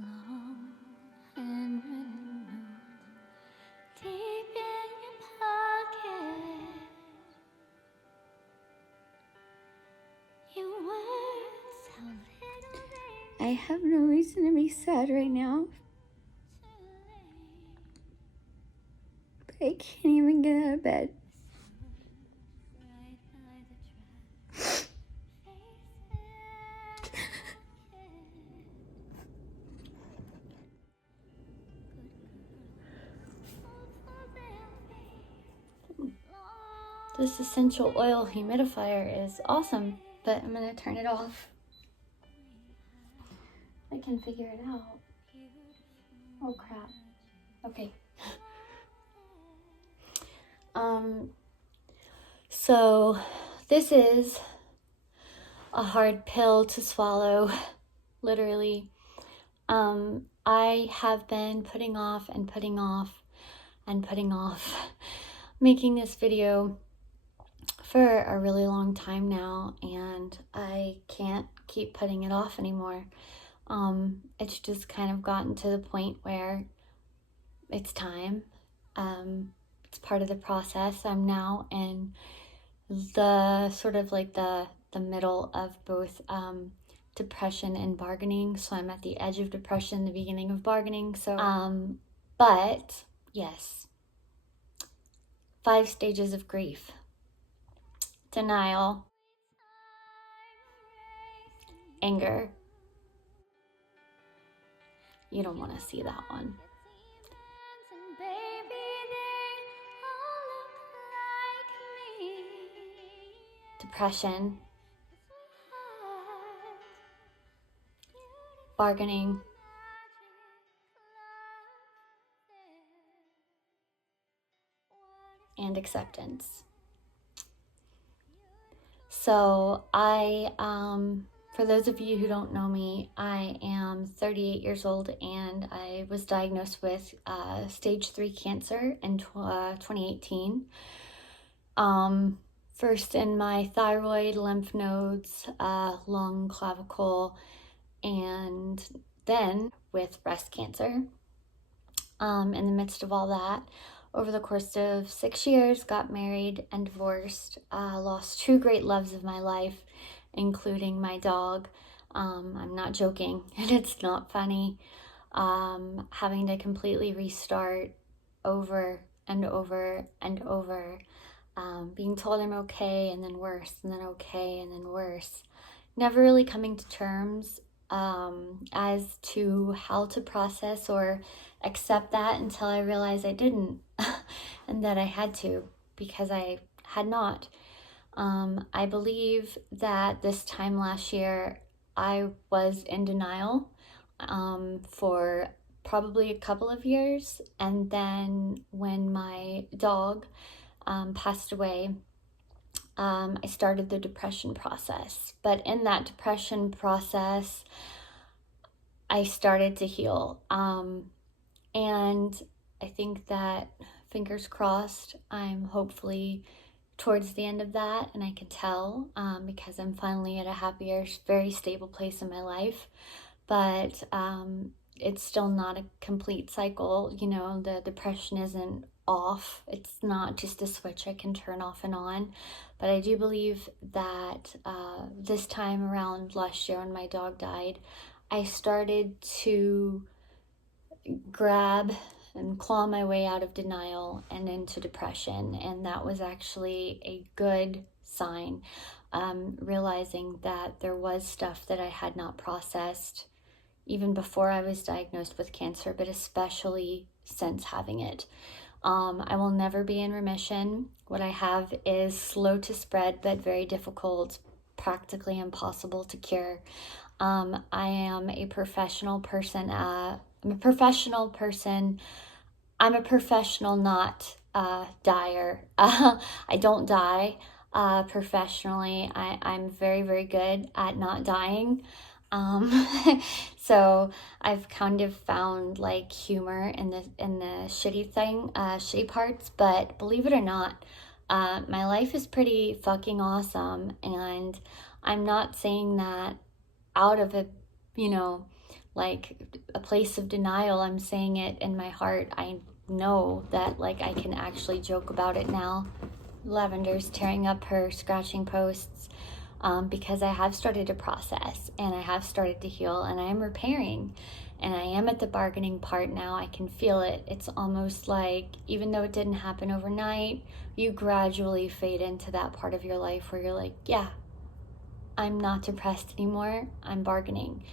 Long handwritten note deep in your pocket. Your words how little they I have no reason to be sad right now, but I can't even get out of bed. This essential oil humidifier is awesome, but I'm gonna turn it off. I can figure it out. Oh crap. Okay. So this is a hard pill to swallow, literally. I have been putting off making this video for a really long time now, and I can't keep putting it off anymore. It's just kind of gotten to the point where it's time. It's part of the process. I'm now in the sort of like the middle of both depression and bargaining. So I'm at the edge of depression, the beginning of bargaining. So, but yes, 5 stages of grief: denial, anger. You don't want to see that one. Depression, bargaining, and acceptance. So for those of you who don't know me, I am 38 years old, and I was diagnosed with stage 3 cancer in 2018. First in my thyroid, lymph nodes, lung, clavicle, and then with breast cancer. In the midst of all that, over the course of 6 years, got married and divorced, lost 2 great loves of my life, including my dog. I'm not joking, and it's not funny. Having to completely restart over and over and over. Being told I'm okay, and then worse, and then okay, and then worse. Never really coming to terms as to how to process or accept that until I realized I didn't, and that I had to, because I had not. I believe that this time last year I was in denial for probably a couple of years, and then when my dog passed away, I started the depression process. But in that depression process, I started to heal. And I think that, fingers crossed, I'm hopefully towards the end of that, and I can tell because I'm finally at a happier, very stable place in my life. But it's still not a complete cycle. You know, the depression isn't off. It's not just a switch I can turn off and on. But I do believe that this time around last year when my dog died, I started to grab and claw my way out of denial and into depression, and that was actually a good sign. Realizing that there was stuff that I had not processed even before I was diagnosed with cancer, but especially since having it. I will never be in remission. What I have is slow to spread, but very difficult, practically impossible to cure. I am a professional person. I'm a professional, not dyer. I don't die professionally. I'm very, very good at not dying. So I've kind of found like humor in the shitty parts, but believe it or not, my life is pretty fucking awesome, and I'm not saying that out of a, like a place of denial. I'm saying it in my heart. I know that like I can actually joke about it now. Lavender's tearing up her scratching posts, because I have started to process and I have started to heal and I am repairing and I am at the bargaining part now. I can feel it. It's almost like, even though it didn't happen overnight, you gradually fade into that part of your life where you're like, yeah, I'm not depressed anymore. I'm bargaining.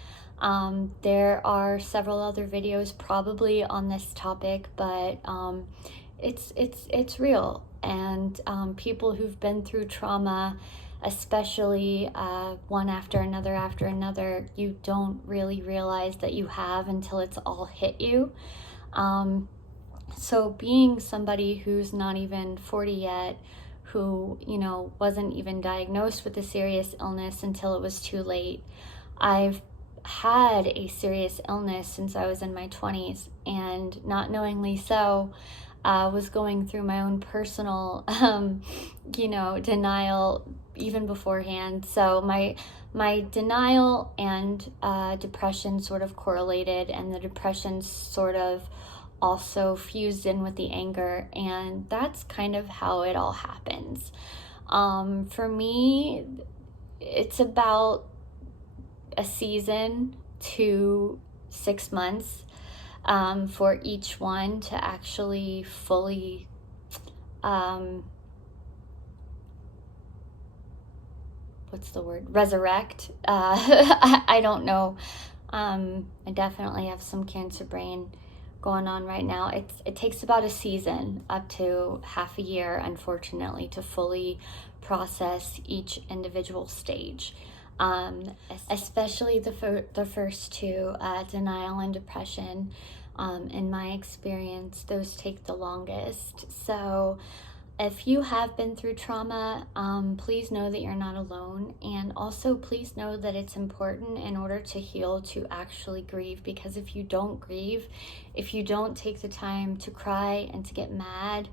There are several other videos probably on this topic, but it's real. And people who've been through trauma, especially one after another, you don't really realize that you have until it's all hit you. So being somebody who's not even 40 yet, who, wasn't even diagnosed with a serious illness until it was too late. I've had a serious illness since I was in my 20s, and not knowingly so, was going through my own personal, denial even beforehand. So my denial and depression sort of correlated, and the depression sort of also fused in with the anger, and that's kind of how it all happens. For me, it's about a season to 6 months for each one to actually fully resurrect. I don't know. I definitely have some cancer brain going on right now. It takes about a season up to half a year, unfortunately, to fully process each individual stage. Especially the first two, denial and depression. In my experience, those take the longest. So if you have been through trauma, please know that you're not alone. And also please know that it's important in order to heal to actually grieve. Because if you don't grieve, if you don't take the time to cry and to get mad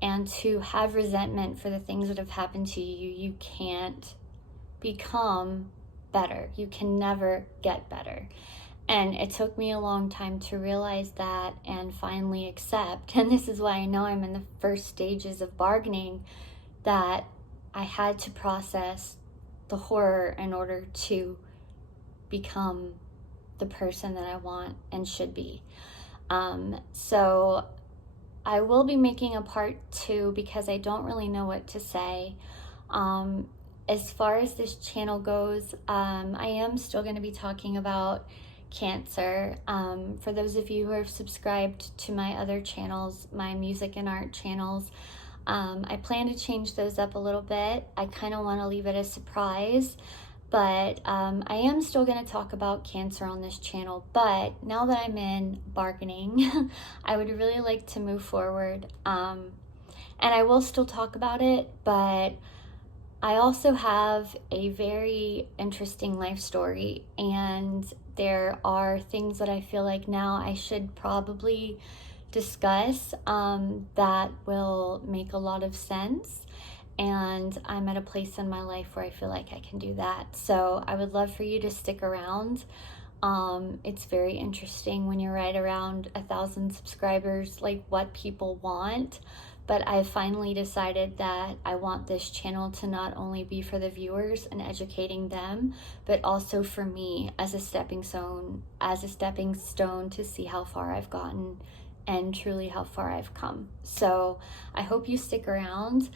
and to have resentment for the things that have happened to you, you can't become better. You can never get better. And it took me a long time to realize that and finally accept, and this is why I know I'm in the first stages of bargaining, that I had to process the horror in order to become the person that I want and should be. So I will be making a part 2 because I don't really know what to say. As far as this channel goes, I am still going to be talking about cancer. For those of you who are subscribed to my other channels, my music and art channels, I plan to change those up a little bit. I kind of want to leave it a surprise, but I am still going to talk about cancer on this channel. But now that I'm in bargaining, I would really like to move forward, and I will still talk about it, but I also have a very interesting life story, and there are things that I feel like now I should probably discuss that will make a lot of sense. And I'm at a place in my life where I feel like I can do that. So I would love for you to stick around. It's very interesting when you're right around 1,000 subscribers, like what people want. But I've finally decided that I want this channel to not only be for the viewers and educating them, but also for me as a stepping stone to see how far I've gotten and truly how far I've come. So I hope you stick around.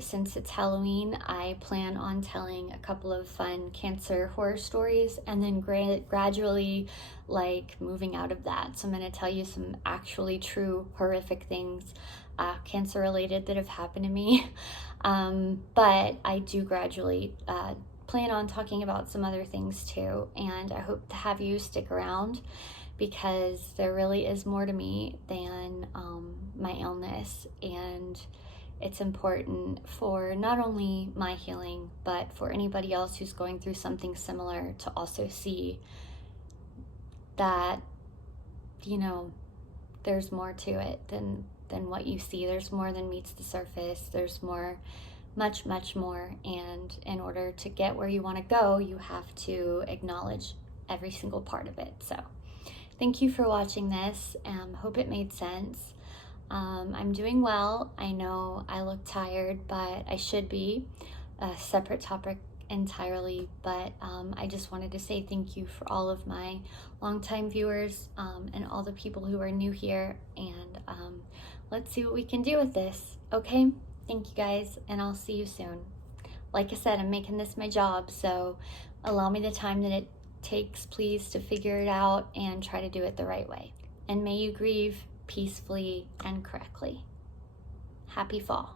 Since it's Halloween, I plan on telling a couple of fun cancer horror stories and then gradually like moving out of that. So I'm going to tell you some actually true horrific things cancer related that have happened to me. But I do gradually plan on talking about some other things too. And I hope to have you stick around, because there really is more to me than my illness. And it's important for not only my healing, but for anybody else who's going through something similar to also see that, there's more to it than what you see. There's more than meets the surface. There's more, much, much more. And in order to get where you want to go, you have to acknowledge every single part of it. So thank you for watching this. Hope it made sense. I'm doing well. I know I look tired, but I should be. A separate topic entirely, but I just wanted to say thank you for all of my longtime viewers and all the people who are new here, and let's see what we can do with this. Okay, thank you guys, and I'll see you soon. Like I said, I'm making this my job, so allow me the time that it takes, please, to figure it out and try to do it the right way. And may you grieve peacefully and correctly. Happy fall.